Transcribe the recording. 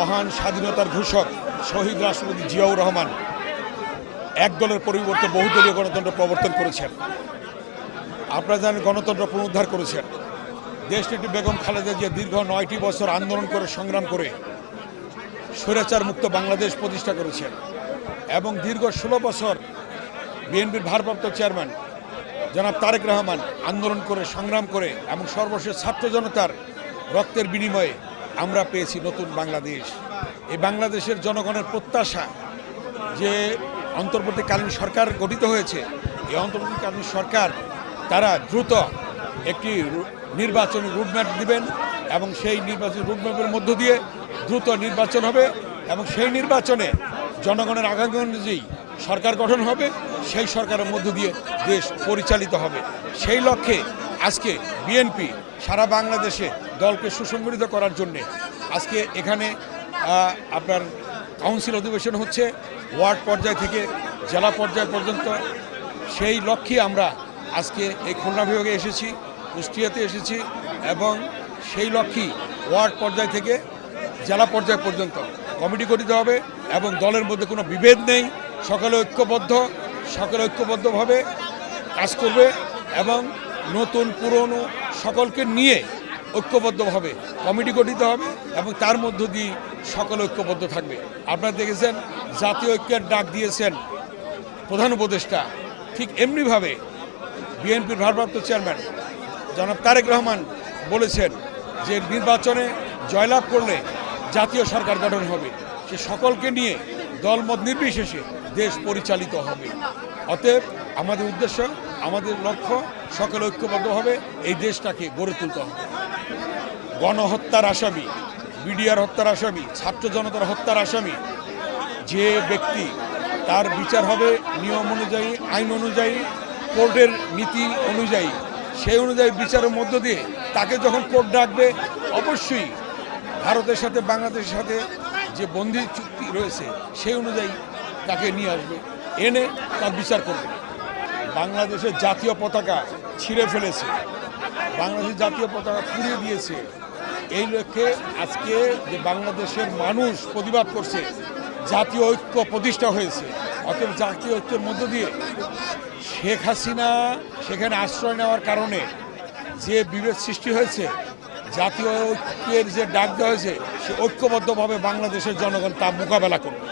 মহান স্বাধীনতার ঘোষক শহীদ রাষ্ট্রপতি জিয়াউর রহমান এক দলের পরিবর্তে বহুদলীয় গণতন্ত্র প্রবর্তন করেছেন। আপনারা জানেন গণতন্ত্র পুনরুদ্ধার করেছেন। দেশটিটি বেগম খালেদা জিয়া দীর্ঘ নয়টি বছর আন্দোলন করে, সংগ্রাম করে স্বৈরাচার মুক্ত বাংলাদেশ প্রতিষ্ঠা করেছেন এবং দীর্ঘ ষোলো বছর বিএনপির ভারপ্রাপ্ত চেয়ারম্যান জনাব তারেক রহমান আন্দোলন করে, সংগ্রাম করে এবং সর্বশেষ ছাত্র জনতার রক্তের বিনিময়ে আমরা পেয়েছি নতুন বাংলাদেশ। এই বাংলাদেশের জনগণের প্রত্যাশা যে অন্তর্বর্তীকালীন সরকার গঠিত হয়েছে, এই অন্তর্বর্তীকালীন সরকার তারা দ্রুত একটি নির্বাচনী রুটম্যাপ দিবেন এবং সেই নির্বাচনী রুটম্যাপের মধ্য দিয়ে দ্রুত নির্বাচন হবে এবং সেই নির্বাচনে জনগণের আকাঙ্ক্ষা অনুযায়ী সরকার গঠন হবে, সেই সরকারের মধ্য দিয়ে দেশ পরিচালিত হবে। সেই লক্ষ্যে আজকে বিএনপি সারা বাংলাদেশে দলকে সুসংগঠিত করার জন্যে। আজকে এখানে আপনার কাউন্সিল অধিবেশন হচ্ছে, ওয়ার্ড পর্যায় থেকে জেলা পর্যায় পর্যন্ত। সেই লক্ষ্যে আমরা আজকে এই খুলনা বিভাগে এসেছি, কুষ্টিয়াতে এসেছি এবং সেই লক্ষ্যেই ওয়ার্ড পর্যায় থেকে জেলা পর্যায় পর্যন্ত কমিটি গঠিত হবে এবং দলের মধ্যে কোনো বিভেদ নেই। সকলে ঐক্যবদ্ধ, সকলে ঐক্যবদ্ধভাবে কাজ করবে এবং নতুন, পুরনো সকলকে নিয়ে ঐক্যবদ্ধভাবে, কমিটি গঠিত হবে এবং তার মধ্য দিয়ে সকলে ঐক্যবদ্ধ থাকবে। আপনারা দেখেছেন, জাতীয় ঐক্যের ডাক দিয়েছেন প্রধান উপদেষ্টা। ঠিক এমনিভাবে বিএনপির ভারপ্রাপ্ত চেয়ারম্যান জনাব তারেক রহমান বলেছেন যে নির্বাচনে জয়লাভ করলে জাতীয় সরকার গঠন হবে। সে সকলকে নিয়ে দলমত নির্বিশেষে দেশ পরিচালিত হবে। অতএব আমাদের উদ্দেশ্য, আমাদের লক্ষ্য সকল ঐক্যবদ্ধভাবে এই দেশটাকে গড়ে তুলতে হবে। গণহত্যার আসামি, বিডিআর হত্যার আসামি, ছাত্র জনতার হত্যার আসামি, যে ব্যক্তি তার বিচার হবে নিয়ম অনুযায়ী, আইন অনুযায়ী, কোর্টের নীতি অনুযায়ী, সেই অনুযায়ী বিচারের মধ্য দিয়ে তাকে যখন কোর্ট ডাকবে, অবশ্যই ভারতের সাথে, বাংলাদেশের সাথে যে বন্দি চুক্তি রয়েছে, সেই অনুযায়ী তাকে নিয়ে আসবে, এনে তার বিচার করবে। বাংলাদেশের জাতীয় পতাকা ছিঁড়ে ফেলেছে, বাংলাদেশের জাতীয় পতাকা পুড়িয়ে দিয়েছে এই লক্ষ্যে আজকে যে বাংলাদেশের মানুষ প্রতিবাদ করছে, জাতীয় ঐক্য প্রতিষ্ঠা হয়েছে, অতএব জাতীয় ঐক্যের মধ্য দিয়ে শেখ হাসিনা সেখানে আশ্রয় নেওয়ার কারণে যে বিভেদ সৃষ্টি হয়েছে, জাতীয় ঐক্যের যে ডাক দেওয়া হয়েছে, সে ঐক্যবদ্ধভাবে বাংলাদেশের জনগণ তা মোকাবেলা করবে।